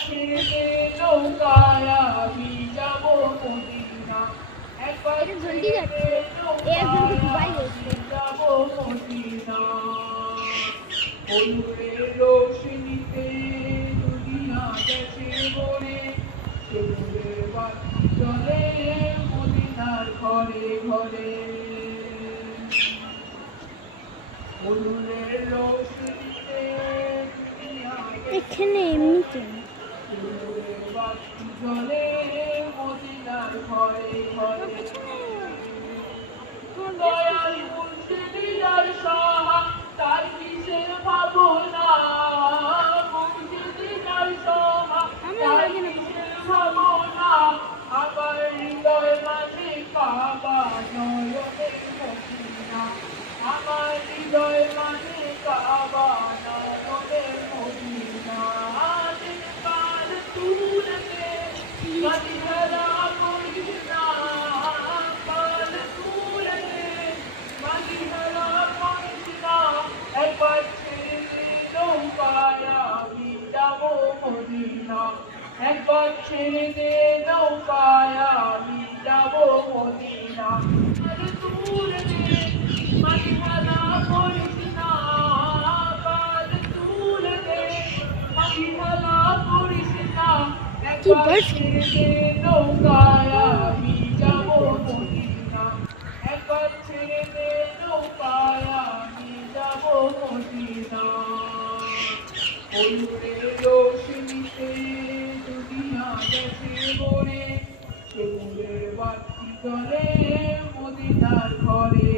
ছেড়ে দে নৌকায় আমি যাব মদিনা, একবার ছেড়ে দে নৌকায় আমি যাব মদিনা। অনুরের রোশনীতে দুনিয়া গেছে ভরে, সেগুলোর বাতি জ্বলে মদিনার ঘরে ঘরে। অনুরের রোশনীতে দুনিয়া এখানে এমনিতে সেগুলোর বাতি জ্বলে মদিনার ঘরে ঘরে। দয়াল মুর্শিদিয়ার সাহা তার কিসের ভাবনা, মুর্শিদিয়ার সাহা তার কিসের ভাবনা, আমার হৃদয় মাঝে কাবা নয়নের মদিনা, আমার হৃদয় মাঝে কাবা নয়নের মদিনা। দিন কাল তুলতে মদিনা করিস না, কাল তুলতে মদিনা করিস না, একবার ছেড়ে দে নৌকায় আমি যাব মদিনা, একবার ছেড়ে দে নৌকায় আমি যাব মদিনা। কাল তুলতে মদিনা করিস না, কাল তুলতে মদিনা করিস না, একবার ছেড়ে দে নৌকায় আমি যাব মদিনা, একবার ছেড়ে দে নৌকায় আমি যাব মদিনা। অনুরের রোশনীতে দুনিয়া গেছে ভরে, সেগুলোর বাতি জ্বলে মদিনার ঘরে